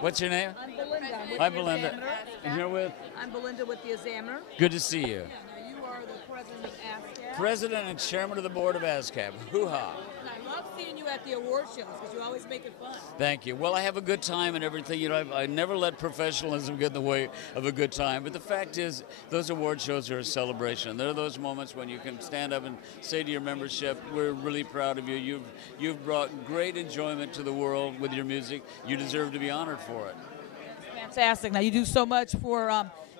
What's your name? I'm Belinda. Hi, Belinda. And you're with? I'm Belinda with the Examiner. Good to see you. Now you are the president of ASCAP. President and chairman of the board of ASCAP. Hoo-ha. And I love seeing you at the award shows because you always make it fun. Thank you. Well, I have a good time and everything. You know, I never let professionalism get in the way of a good time. But the fact is, those award shows are a celebration. There are those moments when you can stand up and say to your membership, "We're really proud of you. You've brought great enjoyment to the world with your music. You deserve to be honored for it." Fantastic. Now you do so much for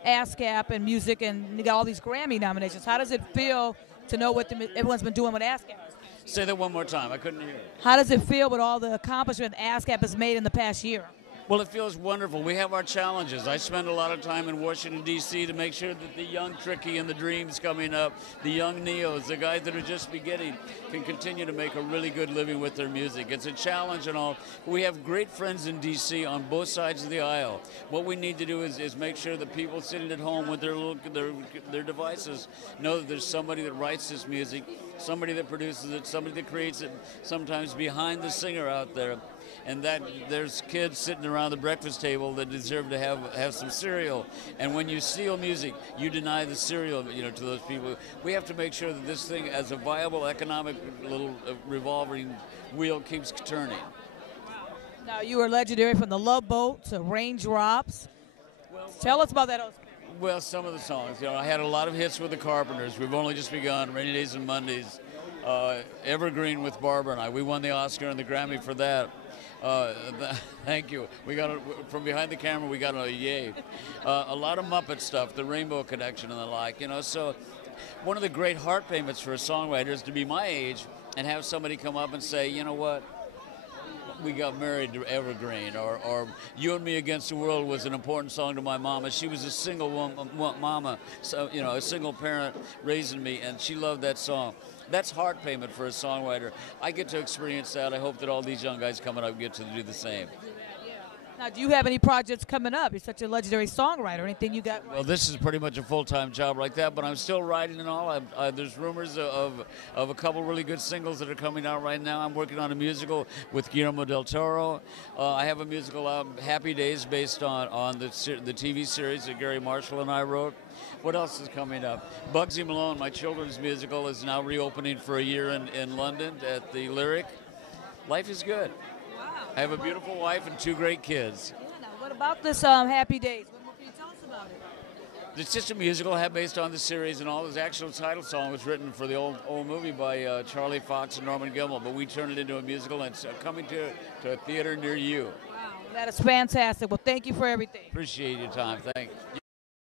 ASCAP and music, and you got all these Grammy nominations. How does it feel to know what everyone's been doing with ASCAP? Say that one more time. I couldn't hear it. How does it feel with all the accomplishment ASCAP has made in the past year? Well, it feels wonderful. We have our challenges. I spend a lot of time in Washington, D.C. to make sure that the young Tricky and the Dreams coming up, the young Neos, the guys that are just beginning, can continue to make a really good living with their music. It's a challenge and all. We have great friends in D.C. on both sides of the aisle. What we need to do is make sure that people sitting at home with their devices know that there's somebody that writes this music, somebody that produces it, somebody that creates it, sometimes behind the singer out there. And that there's kids sitting around the breakfast table that deserve to have some cereal. And when you steal music, you deny the cereal, to those people. We have to make sure that this thing, as a viable economic little revolving wheel, keeps turning. Now you were legendary from the Love Boat to Raindrops. Tell us about that. Well, some of the songs. I had a lot of hits with the Carpenters. We've only just begun. Rainy Days and Mondays. Evergreen with Barbara and I. We won the Oscar and the Grammy for that. Thank you. We got from behind the camera. We got a yay. A lot of Muppet stuff, the Rainbow Connection and the like. So one of the great heart payments for a songwriter is to be my age and have somebody come up and say, "You know what? We got married to Evergreen," or "You and Me Against the World" was an important song to my mama. She was a single mama, so a single parent raising me, and she loved that song. That's heart payment for a songwriter. I get to experience that. I hope that all these young guys coming up get to do the same. Now, do you have any projects coming up? You're such a legendary songwriter. Anything you got? Well, this is pretty much a full-time job like that, but I'm still writing and all. There's rumors of a couple really good singles that are coming out right now. I'm working on a musical with Guillermo del Toro. I have a musical out, Happy Days, based on the TV series that Gary Marshall and I wrote. What else is coming up? Bugsy Malone, my children's musical, is now reopening for a year in London at the Lyric. Life is good. Wow. I have a beautiful wife and 2 great kids. Yeah, now, what about this Happy Days? What more can you tell us about it? It's just a musical based on the series, and all. His actual title song was written for the old movie by Charlie Fox and Norman Gimbel, but we turned it into a musical, and it's coming to a theater near you. Wow, that is fantastic. Well, thank you for everything. Appreciate your time. Thank you.